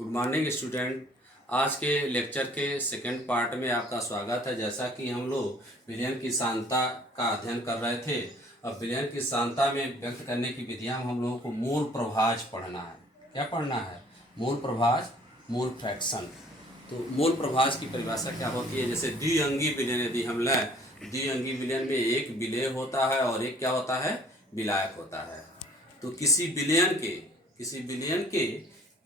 Good morning student. आज के lecture के सेकंड पार्ट में आपका स्वागत है। जैसा कि हम लोग विलयन की सांद्रता का अध्ययन कर रहे थे, अब विलयन की सांद्रता में व्यक्त करने की विधियां हम लोगों को मूल प्रभाज पढ़ना है। क्या पढ़ना है? मूल प्रभाज, मूल फ्रैक्शन। तो मूल प्रभाज की परिभाषा क्या होती है? जैसे द्विअंगी विलयन यदि हम लें, द्विअंगी विलयन में एक विलेय होता है और एक क्या होता है? विलायक होता है। तो किसी विलयन के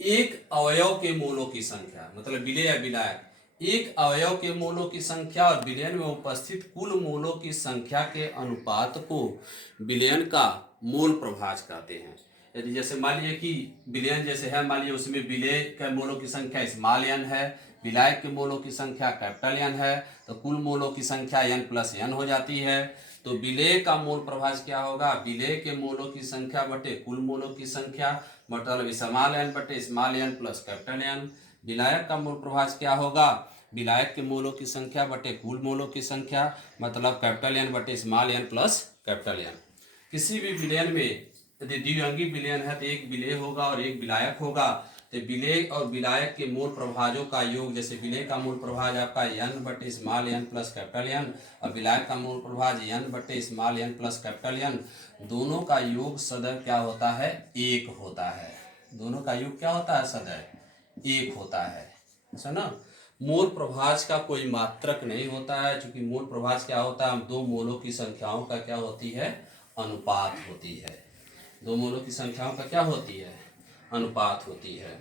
एक अवयव के मूलों की संख्या, मतलब विलेय या विलायक, एक अवयव के मूलों की संख्या और विलयन में उपस्थित कुल मूलों की संख्या के अनुपात को विलयन का मूल प्रभाज कहते हैं। यदि जैसे मान लीजिए कि विलयन जैसे है, मान लीजिए उसमें विलेय के मूलों की संख्या स्मॉल n है, विलायक के मूलों की संख्या कैपिटल N है, तो कुल मूलों की संख्या n प्लस n हो जाती है। तो विलेय का मूल प्रभाज क्या होगा? विलेय के मूलों की संख्या बटे कुल मूलों की संख्या, मतलब स्मॉल n बटे small n plus capital N। विलायक का मूल प्रभाज क्या होगा? विलायक के मूलों की संख्या बटे कुल मूलों की संख्या, मतलब कैपिटल N बटे small n plus capital N। किसी भी विलयन में यदि द्विअंगी विलयन है तो एक विलेय होगा और एक विलायक होगा। तो विलेय और विलायक के मूल प्रभाजों का योग, जैसे विलेय का मूल प्रभाज आपका n बटे small n plus capital N और विलायक का मूल प्रभाज n बटे small n plus capital N, दोनों का योग सदैव क्या होता है? एक होता है। दोनों का योग क्या होता है? सदैव एक होता है। ऐसा ना? मूल प्रभाज का कोई मात्रक नहीं होता है, क्योंकि मूल प्रभाज क्या होता है? दो मूलों की संख्याओं का क्या होती है? अनुपात होती है। दो मूलों की संख्याओं का क्या होती है? अनुपात होती है।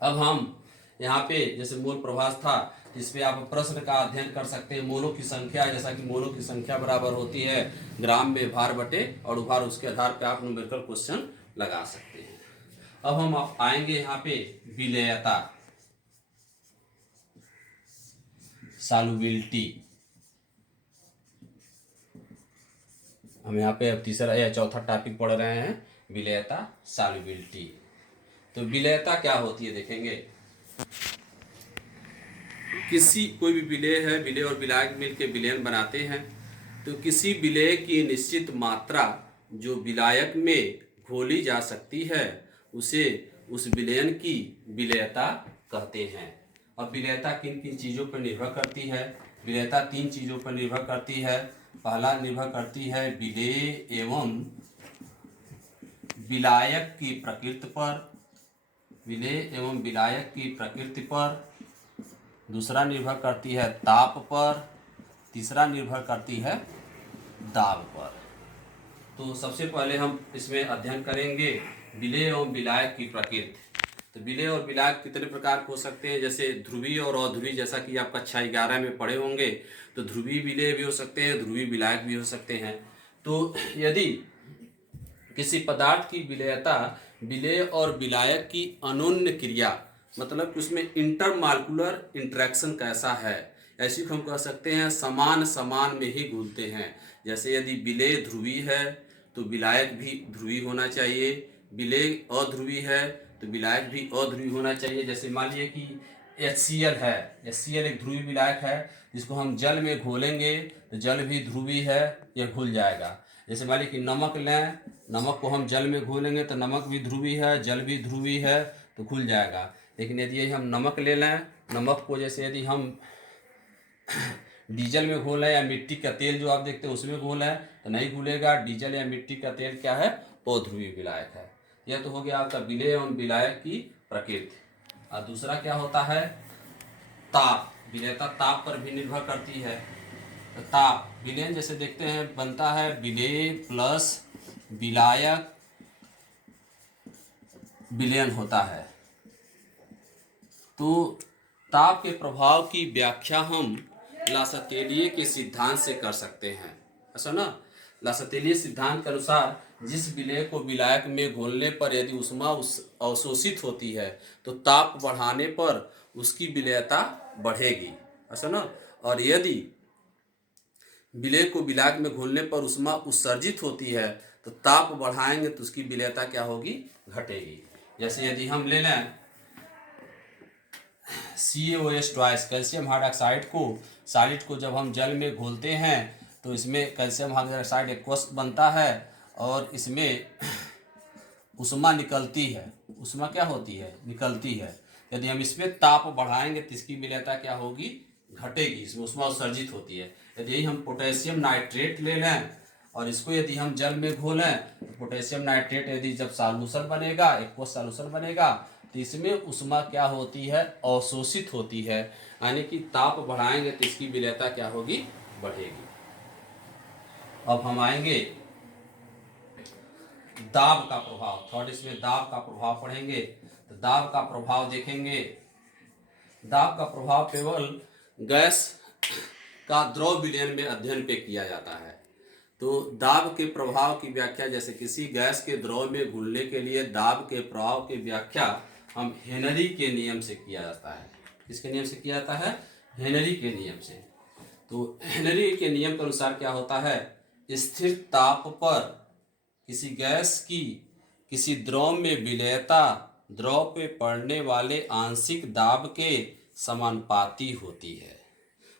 अब हम यहाँ पे जैसे मूल प्रभाज था, इस पे आप प्रश्न का अध्ययन कर सकते हैं। मूलों की संख्या, जैसा कि मूलों की संख्या बराबर होती है ग्राम में भार बटे अणुभार, उसके आधार पे आप न्यूमेरिकल क्वेश्चन लगा सकते हैं। अब हम आएंगे यहाँ पे विलेयता, सॉल्युबिलिटी। हम यहाँ पे अब तीसरा या चौथा टॉपिक पढ़ रहे हैं, विलेयता, सॉल्युबिलिटी। तो विलेयता क्या होती है देखेंगे। कोई भी विलेय है, विलेय और विलायक मिलकर विलयन बनाते हैं। तो किसी विलेय की निश्चित मात्रा जो विलायक में घोली जा सकती है, उसे उस विलयन की विलेयता कहते हैं। अब विलेयता किन किन चीज़ों पर निर्भर करती है? विलेयता तीन चीज़ों पर निर्भर करती है। पहला निर्भर करती है विलेय एवं विलायक की प्रकृति पर, विलेय एवं विलायक की प्रकृति पर। दूसरा निर्भर करती है ताप पर। तीसरा निर्भर करती है दाब पर। तो सबसे पहले हम इसमें अध्ययन करेंगे विलेय एवं विलायक की प्रकृति। तो विलेय और विलायक कितने प्रकार के हो सकते हैं? जैसे ध्रुवीय और अध्रुवीय, जैसा कि आप कक्षा 11 में पढ़े होंगे। तो ध्रुवीय विलेय भी हो सकते हैं, ध्रुवीय विलायक भी हो सकते हैं। तो यदि किसी पदार्थ की विलेयता विलेय और विलायक की अनोन्य क्रिया, मतलब कि उसमें इंटरमॉलिक्यूलर इंटरेक्शन कैसा है, ऐसी को हम कह सकते हैं समान समान में ही घुलते हैं। जैसे यदि विलेय ध्रुवीय है तो विलायक भी ध्रुवीय होना चाहिए, विलेय अध्रुवीय है तो विलायक भी अध्रुवीय होना चाहिए। जैसे मान लीजिए कि HCl है, HCl एक ध्रुवीय विलायक है, जिसको हम जल में घोलेंगे तो जल भी ध्रुवीय है, यह घुल जाएगा। जैसे मान लीजिए कि नमक लें, नमक को हम जल में घोलेंगे तो नमक भी ध्रुवीय है, जल भी ध्रुवीय है, तो घुल जाएगा। लेकिन यदि हम नमक ले लें, नमक को जैसे यदि हम डीजल में घोलें या मिट्टी का तेल जो आप देखते हैं उसमें घोलें तो नहीं घुलेगा। डीजल या मिट्टी का तेल क्या है? अध्रुवीय विलायक है। यह तो हो गया आपका विलेय एवं विलायक की प्रकृति। और दूसरा क्या होता है? ताप। विलेयता ताप पर भी निर्भर करती है। तो ताप विलयन जैसे देखते हैं बनता है विलेय प्लस विलायक विलयन होता है। तो ताप के प्रभाव की व्याख्या हम लासतेलिए के सिद्धांत से कर सकते हैं। ऐसा ना? लासतेलिए सिद्धांत के अनुसार जिस विलेय को विलायक में घोलने पर यदि ऊष्मा अवशोषित होती है तो ताप बढ़ाने पर उसकी विलेयता बढ़ेगी। ऐसा ना? और यदि विलेय को विलायक में घोलने पर ऊष्मा उत्सर्जित होती है तो ताप बढ़ाएंगे तो उसकी विलेयता क्या होगी? घटेगी। जैसे यदि हम ले लें CaOH2 कैल्शियम हाइड्रोक्साइड को, सॉलिड को जब हम जल में घोलते हैं तो इसमें कैल्शियम हाइड्रोक्साइड एक्वस बनता है और इसमें ऊष्मा निकलती है। ऊष्मा क्या होती है, निकलती है। यदि हम इसमें ताप बढ़ाएंगे तो इसकी विलेयता क्या होगी, घटेगी, इसमें ऊष्मा उत्सर्जित होती है। यदि हम पोटेशियम नाइट्रेट ले लें और इसको यदि हम जल में घोलें तो पोटेशियम नाइट्रेट यदि जब सॉल्यूशन बनेगा, एक्वस सॉल्यूशन बनेगा, तो इसमें ऊष्मा क्या होती है, अवशोषित होती है, यानी कि ताप बढ़ाएंगे तो इसकी विलेयता क्या होगी, बढ़ेगी। अब हम आएंगे दाब का प्रभाव, थर्ड इसमें दाब का प्रभाव पढ़ेंगे। तो दाब का प्रभाव देखेंगे, दाब का प्रभाव केवल गैस का द्रव विलयन में अध्ययन पे किया जाता है। तो दाब के प्रभाव की व्याख्या, जैसे किसी गैस के द्रव में घुलने के लिए दाब के प्रभाव की व्याख्या हम हेनरी के नियम से किया जाता है। किसके नियम से किया जाता है, हेनरी के नियम से। तो हेनरी के नियम के अनुसार क्या होता है, स्थिर ताप पर किसी गैस की किसी द्रव में विलेयता द्रव पे पड़ने वाले आंशिक दाब के समानुपाती होती है।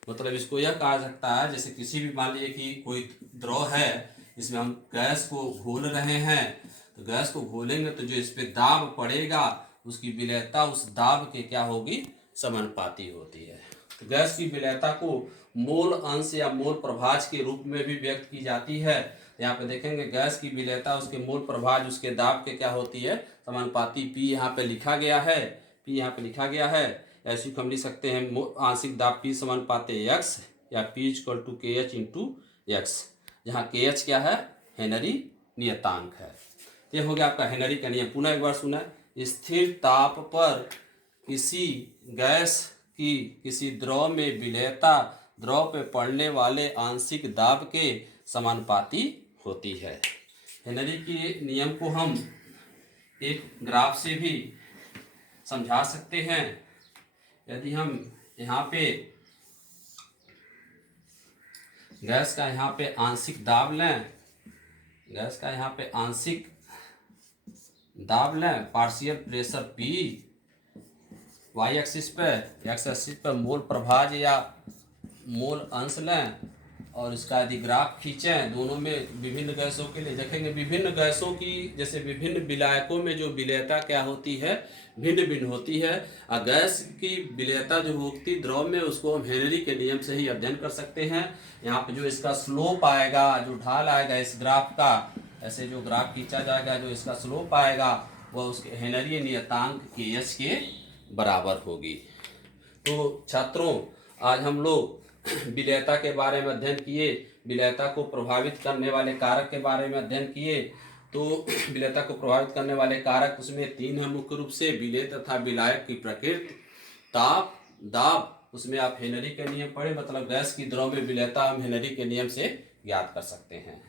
मतलब इसको यह कहा सकता है, जैसे किसी भी, मान लीजिए कि कोई द्रव है, इसमें हम गैस को घोल रहे हैं, तो गैस को घोलेंगे तो जो इस पे दाब पड़ेगा उसकी विलेयता उस दाब के क्या होगी, समानुपाती होती है। तो गैस की विलेयता को मोल अंश या मोल प्रभाज के रूप में भी व्यक्त की जाती है। यहाँ पे देखेंगे गैस की विलेयता उसके मोल प्रभाज उसके दाब के क्या होती है, समानुपाती। पी यहाँ पे लिखा गया है, पी यहाँ पे लिखा गया है। ऐसे हम लिख सकते हैं आंशिक दाब पी समानुपाती एक्स या पी इक्वल टू के एच इंटू एक्स, जहाँ के एच क्या है, हेनरी नियतांक है। ये हो गया आपका हेनरी का नियम। पुनः एक बार सुना, स्थिर ताप पर किसी गैस की किसी द्रव में विलेयता द्रव पे पड़ने वाले आंशिक दाब के समानुपाती होती है। हेनरी के नियम को हम एक ग्राफ से भी समझा सकते हैं। यदि हम यहाँ पे गैस का यहाँ पे आंशिक दाब लें, गैस का यहाँ पे आंशिक दाब लें, partial pressure P, Y axis पे, एक्स एक्सिस पर मोल प्रभाज या मोल अंश लें और इसका यदि ग्राफ खींचें, दोनों में विभिन्न गैसों के लिए देखेंगे विभिन्न गैसों की, जैसे विभिन्न विलायकों में जो विलेयता क्या होती है, भिन्न भिन्न होती है। और गैस की विलेयता जो होती द्रव में, उसको हम हेनरी के नियम से ही अध्ययन कर सकते हैं। यहाँ पे जो इसका स्लोप आएगा, जो ढाल आएगा इस ग्राफ का, ऐसे जो ग्राफ खींचा जाएगा, जो इसका स्लोप आएगा वह उसके हेनरी नियतांक के एच के बराबर होगी। तो छात्रों, आज हम लोग विलेयता के बारे में अध्ययन किए, विलेयता को प्रभावित करने वाले कारक के बारे में अध्ययन किए। तो विलेयता को प्रभावित करने वाले कारक उसमें 3 हैं मुख्य रूप से, विलेय तथा विलायक की प्रकृति, ताप, दाब। उसमें आप हेनरी के नियम पढ़े, मतलब गैस की द्रव में विलेयता हम हेनरी के नियम से ज्ञात कर सकते हैं।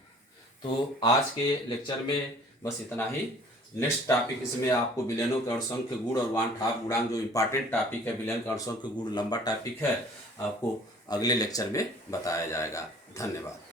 तो आज के लेक्चर में बस इतना ही। नेक्स्ट टॉपिक इसमें आपको विलयनों के अणुसंख्य गुण और वान ठाप गुणांक, जो इंपॉर्टेंट टॉपिक है, विलयन का अणुसंख्य गुण लंबा टॉपिक है, आपको अगले लेक्चर में बताया जाएगा। धन्यवाद।